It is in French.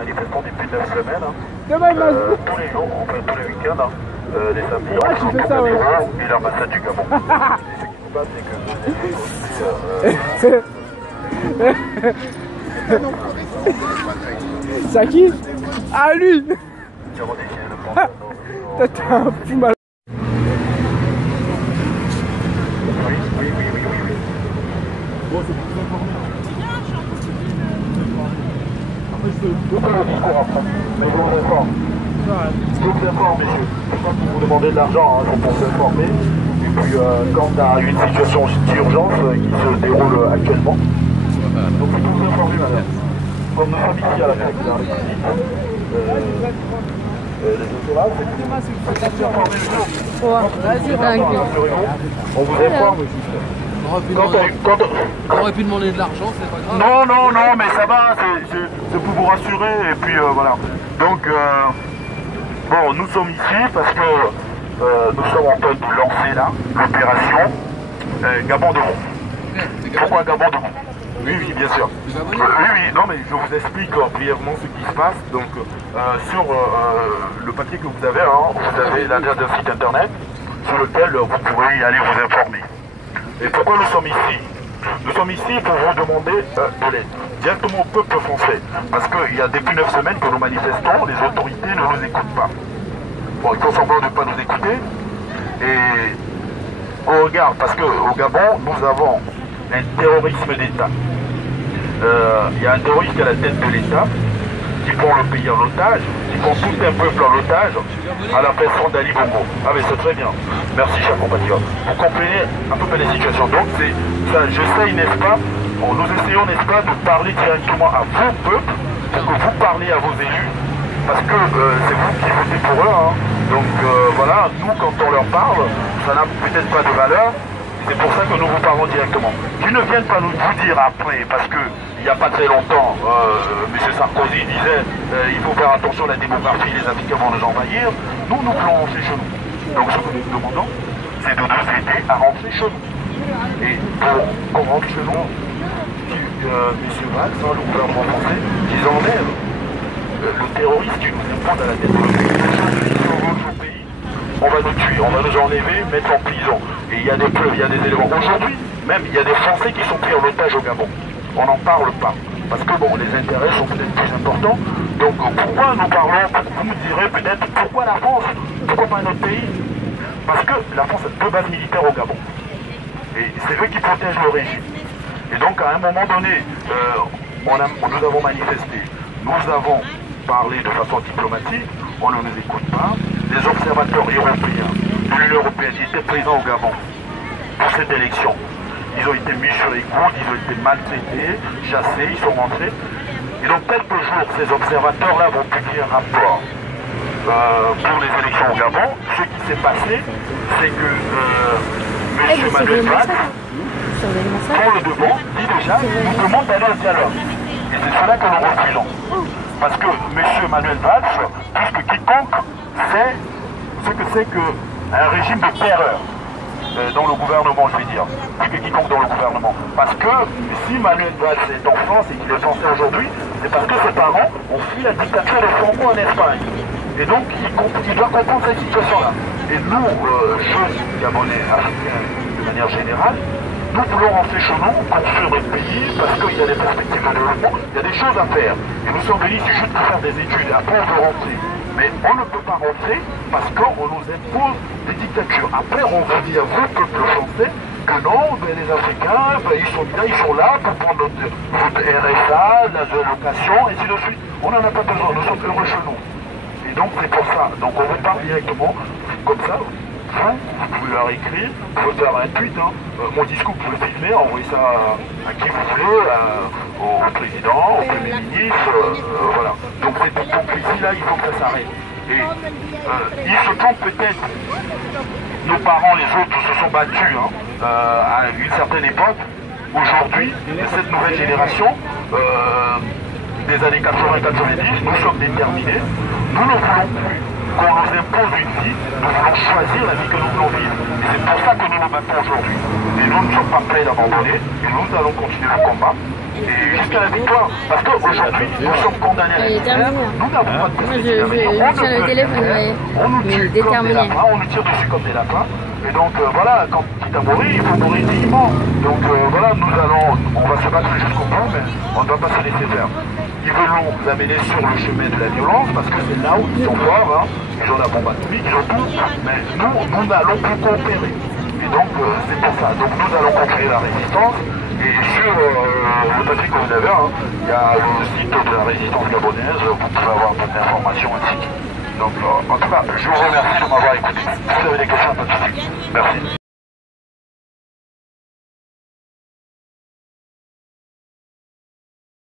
manifestons depuis 9 semaines. Hein. Tous les jours, enfin tous les week-ends, hein. Les samedis, on se retrouve au bureau et l'ambassade du Gabon. Et ce qui se passe, c'est que c'est à qui? Ah lui. T'es un fou mal. Mais je vous informe. Je vous informe, messieurs. Je crois que vous demandez de l'argent hein, pour vous informer. Et puis, quand il y a une situation d'urgence qui se déroule actuellement. Donc, je vous informer, madame. Comme nous sommes ici à la fête de la République, les autoraces, on vous informe. On aurait pu demander de l'argent, c'est pas grave. Non, mais ça va, c'est pour vous rassurer, et puis voilà. Donc, bon, nous sommes ici parce que nous sommes en train de lancer là, l'opération Gabon debout. Pourquoi Gabon debout? Oui, bien sûr. Oui, non, mais je vous explique brièvement ce qui se passe. Donc, sur le papier que vous avez, hein, vous avez l'adresse d'un site internet sur lequel vous pourrez y aller vous informer. Et pourquoi nous sommes ici? Nous sommes ici pour vous demander de l'aide, directement au peuple français. Parce qu'il y a depuis 9 semaines que nous manifestons, les autorités ne nous écoutent pas. Bon, ils font semblant de ne pas nous écouter. Et on regarde, parce qu'au Gabon, nous avons un terrorisme d'État. Il y a un terroriste qui est à la tête de l'État, qui prend le pays en otage, qui prend tout un peuple en otage, à la personne d'Ali Bongo. Ah mais c'est très bien. Merci, cher compatriote. Vous comprenez à peu près les situations. Donc c'est ça, j'essaye, n'est-ce pas, nous essayons, n'est-ce pas, de parler directement à vos peuples, pour que vous parlez à vos élus, parce que c'est vous qui votez pour eux. Hein. Donc voilà, nous quand on leur parle, ça n'a peut-être pas de valeur. C'est pour ça que nous vous parlons directement. Qu'ils ne viennent pas nous vous dire après, parce que il n'y a pas très longtemps, M. Sarkozy disait il faut faire attention à la démographie, les Africains vont nous envahir. Nous voulons rentrer chez nous. Donc ce que nous demandons, c'est de nous aider à rentrer chez nous. Et pour qu'on rentre chez nous, M. Valls, le gouvernement français, qu'ils enlèvent le terroriste qui nous impose à la tête de notre pays. On va nous tuer, on va nous enlever, mettre en prison. Et il y a des preuves, il y a des éléments. Aujourd'hui, même, il y a des Français qui sont pris en otage au Gabon. On n'en parle pas. Parce que, bon, les intérêts sont peut-être plus importants. Donc, pourquoi nous parlons? Vous me direz peut-être, pourquoi la France? Pourquoi pas un autre pays? Parce que la France a 2 bases militaires au Gabon. Et c'est eux qui protègent le régime. Et donc, à un moment donné, nous avons manifesté. Nous avons parlé de façon diplomatique. On ne nous écoute pas. Les observateurs européens de l'Union européenne qui étaient présents au Gabon pour cette élection, ils ont été mis sur les coudes, ils ont été maltraités, chassés, ils sont rentrés. Et donc quelques jours, ces observateurs-là vont publier un rapport pour les élections au Gabon. Ce qui s'est passé, c'est que M. Manuel Valls, prend le devant, dit déjà, nous demande d'aller au dialogue. Et c'est cela que nous refusons. Parce que M. Manuel Valls, plus que quiconque, sait ce que c'est qu'un régime de terreur dans le gouvernement, je vais dire, plus que quiconque dans le gouvernement. Parce que si Manuel Valls est en France et qu'il est français aujourd'hui, c'est parce que ses parents ont fui la dictature de Franco en Espagne. Et donc, il doit comprendre cette situation-là. Et nous, jeunes Gabonais, Africains, de manière générale, nous voulons rentrer chez nous, construire notre pays, parce qu'il y a des perspectives de développement, il y a des choses à faire. Et nous sommes venus ici juste pour faire des études, après on veut rentrer. Mais on ne peut pas rentrer parce qu'on nous impose des dictatures. Après, on va dire, vous, peuple français, que non, ben, les Africains, ben, ils sont là pour prendre notre RSA, l'allocation, et ainsi de suite. On n'en a pas besoin, nous sommes heureux chez nous. Et donc, c'est pour ça. Donc, on vous parle directement, comme ça. Vous pouvez leur écrire, vous pouvez faire un tweet, hein. Mon discours, vous pouvez filmer, envoyer ça à qui vous voulez, au président, au premier ministre, voilà. Donc ici, là, il faut que ça s'arrête. Et il se trompe peut-être, nos parents, les autres, se sont battus hein, à une certaine époque. Aujourd'hui, cette nouvelle génération, des années 80-90, nous sommes déterminés, nous ne voulons plus qu'on nous impose une vie, nous voulons choisir la vie que nous voulons vivre. Et c'est pour ça que nous nous battons aujourd'hui. Et nous ne sommes pas prêts d'abandonner, et nous allons continuer le combat. Et jusqu'à la victoire, parce qu'aujourd'hui, nous sommes condamnés à la misère, nous n'avons pas de perspective d'avenir, on nous tue comme des lapins, on nous tire dessus comme des lapins, et donc voilà, quand quitte à mourir, il faut mourir dignement. Donc voilà, on va se battre jusqu'au bout, mais on ne doit pas se laisser faire. Ils veulent nous amener sur le chemin de la violence, parce que c'est là où ils sont forts, hein. Ils ont la bombe atomique, ils ont tout, mais nous n'allons plus coopérer. Et donc c'est pour ça, donc nous allons construire la résistance. Et sur le papier que vous avez, hein, il y a le site de la résistance gabonaise, vous pouvez avoir toute l'information ainsi. Donc en tout cas, je vous remercie de m'avoir écouté. Si vous avez des questions, pas de soucis. Merci.